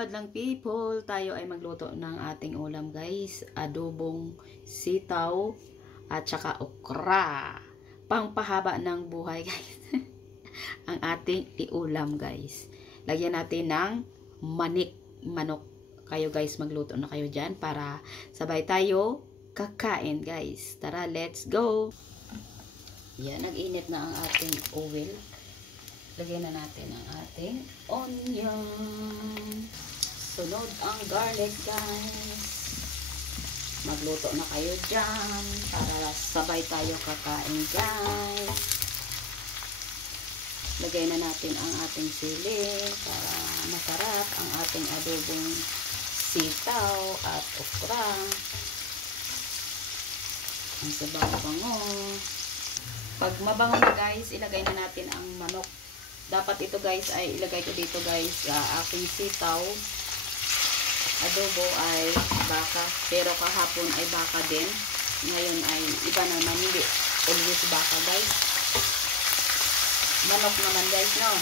madlang people, tayo ay magluto ng ating ulam guys. Adobong sitaw at saka okra. Pangpahaba ng buhay guys. Ang ating iulam guys. Lagyan natin ng manok. Kayo guys, magluto na kayo dyan para sabay tayo kakain guys. Tara, let's go! Yan, nag-init na ang ating oil. Lagyan na natin ang ating onion. Sunod ang garlic guys. Magluto na kayo dyan para sabay tayo kakain guys. Lagay na natin ang ating sili para masarap ang ating adobong sitaw at okra. Ang sabaw-bango. Pag mabango na guys, ilagay na natin ang manok. Dapat ito guys ay ilagay ko dito guys sa aking sitaw. Adobo ay baka, pero kahapon ay baka din. Ngayon ay iba naman, hindi always baka guys. Manok naman guys, no?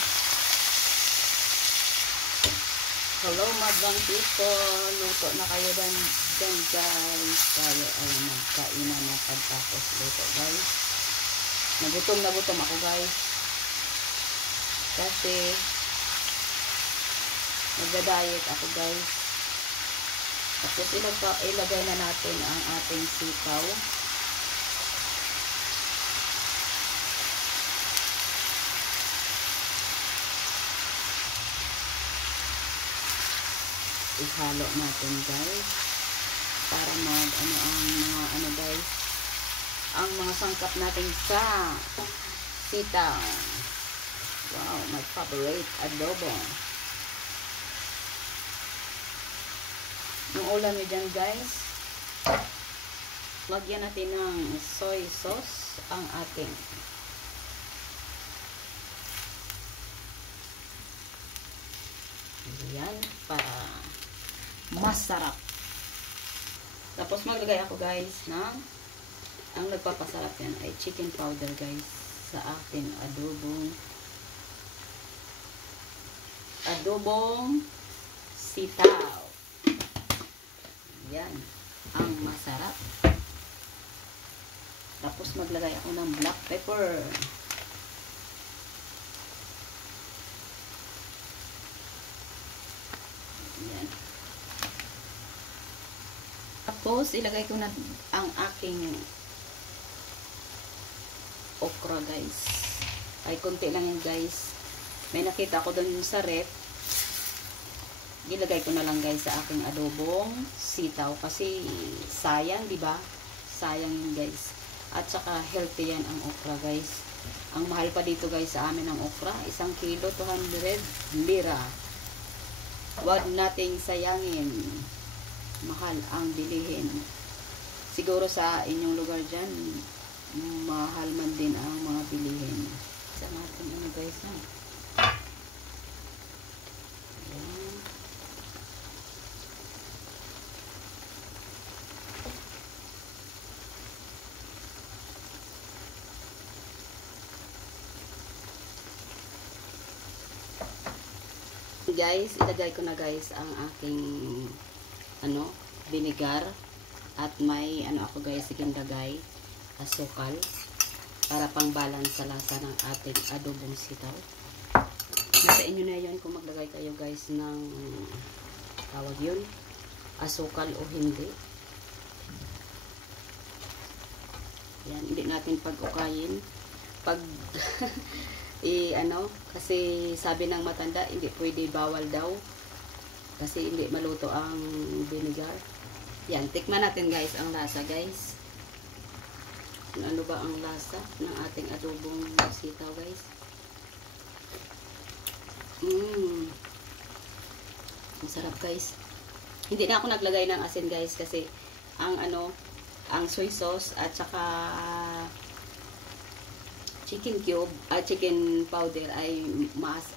Hello madlang people, luto na kayo dyan guys. Tayo ay magkainan na pagtapos luto guys. Nagutom ako guys. Kasi nagda-diet ako guys. Tapos ilagay na natin ang ating sitaw. Ihalo natin guys. Para ang guys. Ang mga sangkap natin sa sitaw. Wow, my favorite adobo. Yung ulam nyo dyan guys, lagyan natin ng soy sauce ang ating yan, para masarap. Tapos maglagay ako guys ng ang nagpapasarap yan ay chicken powder guys sa ating adobong sitaw. Yan ang masarap. Tapos maglagay ako ng black pepper. Yan. Tapos ilagay ko na ang aking okra guys. Ay konti lang yan guys. May nakita ko doon sa rep. Ilagay ko na lang guys sa aking adobong sitaw kasi sayang, di ba? Sayang yun guys. At saka healthy yan ang okra guys. Ang mahal pa dito guys sa amin ang okra, 1 kilo 200 lira. Huwag nating sayangin. Mahal ang bilihin. Siguro sa inyong lugar dyan, mahal man din ang mga bilihin. Sa natin guys na. Guys, ilagay ko na guys ang aking vinegar at may ako guys, ikindagay asukal para pang balance sa lasa ng ating adobong sitaw. Nasa inyo na yun kung maglagay kayo guys ng tawag yun, asukal o hindi. Yan, hindi natin pag-ukayin pag kasi sabi ng matanda hindi pwede, bawal daw kasi hindi maluto ang vinegar. Yan, tikman natin guys ang lasa guys. Ano ba ang lasa ng ating adobong sitaw guys? Masarap guys. Hindi na ako naglagay ng asin guys kasi ang soy sauce at saka chicken cube at chicken powder ay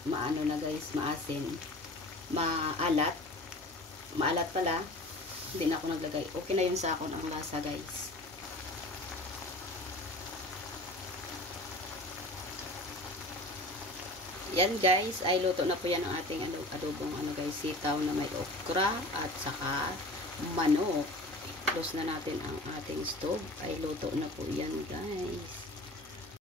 maano na guys, maasin, maalat pala. Hindi na ako naglagay. Okay na yun sa akin ang lasa guys. Yan guys, ay luto na po yan ang ating adobong guys, sitaw na may okra at saka manok. Close na natin ang ating stove. Ay luto na po yan guys.